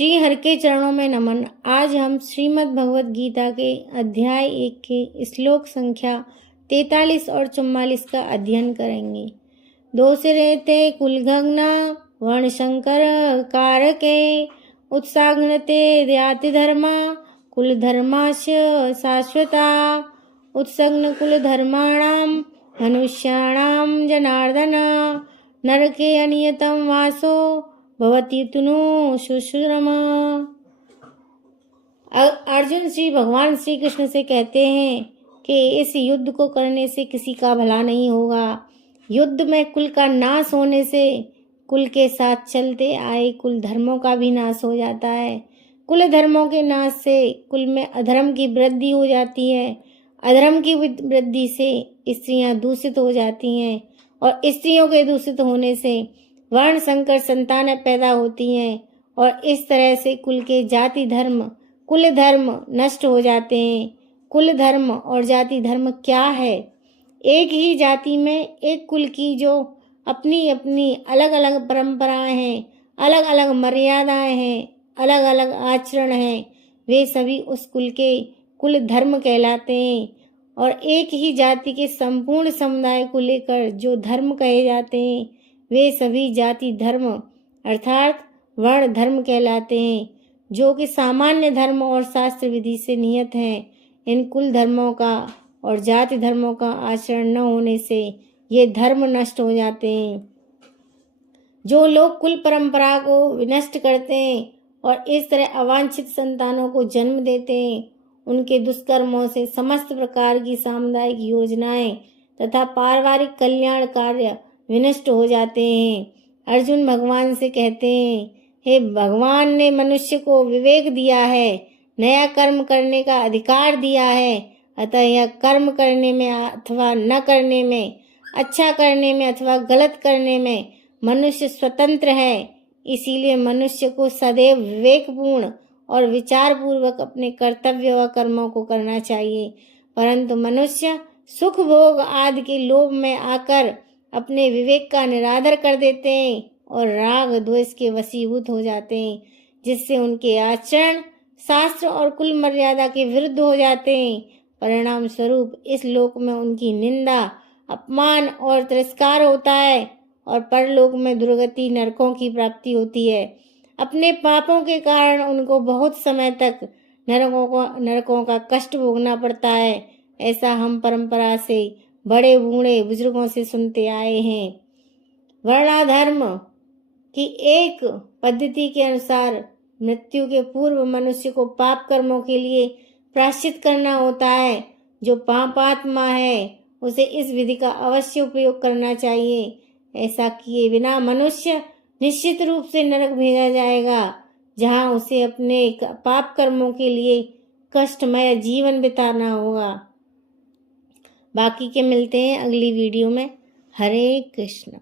श्री हर के चरणों में नमन। आज हम श्रीमद् भगवत गीता के अध्याय 1 के श्लोक संख्या 43 और 44 का अध्ययन करेंगे। दो से रहते कुलघग्ना वर्णशंकर कारके उत्साग्नते द्याति धर्मा कुल धर्मास्य शाश्वता उत्सग्न कुल धर्माणाम मनुष्याणाम जनार्दन नरके अनियतम वासो भवति तुनु शुश्रम। अर्जुन श्री भगवान श्री कृष्ण से कहते हैं कि इस युद्ध को करने से किसी का भला नहीं होगा। युद्ध में कुल का नाश होने से कुल के साथ चलते आए कुल धर्मों का भी नाश हो जाता है। कुल धर्मों के नाश से कुल में अधर्म की वृद्धि हो जाती है। अधर्म की वृद्धि से स्त्रियां दूषित हो जाती हैं और स्त्रियों के दूषित होने से वर्ण संकर संतानें पैदा होती हैं और इस तरह से कुल के जाति धर्म कुल धर्म नष्ट हो जाते हैं। कुल धर्म और जाति धर्म क्या है? एक ही जाति में एक कुल की जो अपनी अपनी अलग अलग परंपराएं हैं, अलग अलग मर्यादाएं हैं, अलग अलग आचरण हैं, वे सभी उस कुल के कुल धर्म कहलाते हैं। और एक ही जाति के संपूर्ण समुदाय को लेकर जो धर्म कहे जाते हैं वे सभी जाति धर्म अर्थात वर्ण धर्म कहलाते हैं, जो कि सामान्य धर्म और शास्त्र विधि से नियत हैं। इन कुल धर्मों का और जाति धर्मों का आचरण न होने से ये धर्म नष्ट हो जाते हैं। जो लोग कुल परंपरा को विनष्ट करते हैं और इस तरह अवांछित संतानों को जन्म देते हैं, उनके दुष्कर्मों से समस्त प्रकार की सामुदायिक योजनाएं तथा पारिवारिक कल्याण कार्य विनष्ट हो जाते हैं। अर्जुन भगवान से कहते हैं, हे भगवान ने मनुष्य को विवेक दिया है, नया कर्म करने का अधिकार दिया है, अतः यह कर्म करने में अथवा न करने में, अच्छा करने में अथवा गलत करने में मनुष्य स्वतंत्र है। इसीलिए मनुष्य को सदैव विवेकपूर्ण और विचार पूर्वक अपने कर्तव्य व कर्मों को करना चाहिए। परंतु मनुष्य सुख भोग आदि के लोभ में आकर अपने विवेक का निरादर कर देते हैं और राग द्वेष के वशीभूत हो जाते हैं, जिससे उनके आचरण शास्त्र और कुल मर्यादा के विरुद्ध हो जाते हैं। परिणाम स्वरूप इस लोक में उनकी निंदा, अपमान और तिरस्कार होता है और परलोक में दुर्गति नरकों की प्राप्ति होती है। अपने पापों के कारण उनको बहुत समय तक नरकों का कष्ट भोगना पड़ता है। ऐसा हम परंपरा से बड़े बूढ़े बुजुर्गों से सुनते आए हैं। वर्णाधर्म की एक पद्धति के अनुसार मृत्यु के पूर्व मनुष्य को पाप कर्मों के लिए प्रायश्चित करना होता है। जो पापात्मा है उसे इस विधि का अवश्य उपयोग करना चाहिए। ऐसा किए बिना मनुष्य निश्चित रूप से नरक भेजा जाएगा, जहां उसे अपने पाप कर्मों के लिए कष्टमय जीवन बिताना होगा। बाकी के मिलते हैं अगली वीडियो में। हरे कृष्ण।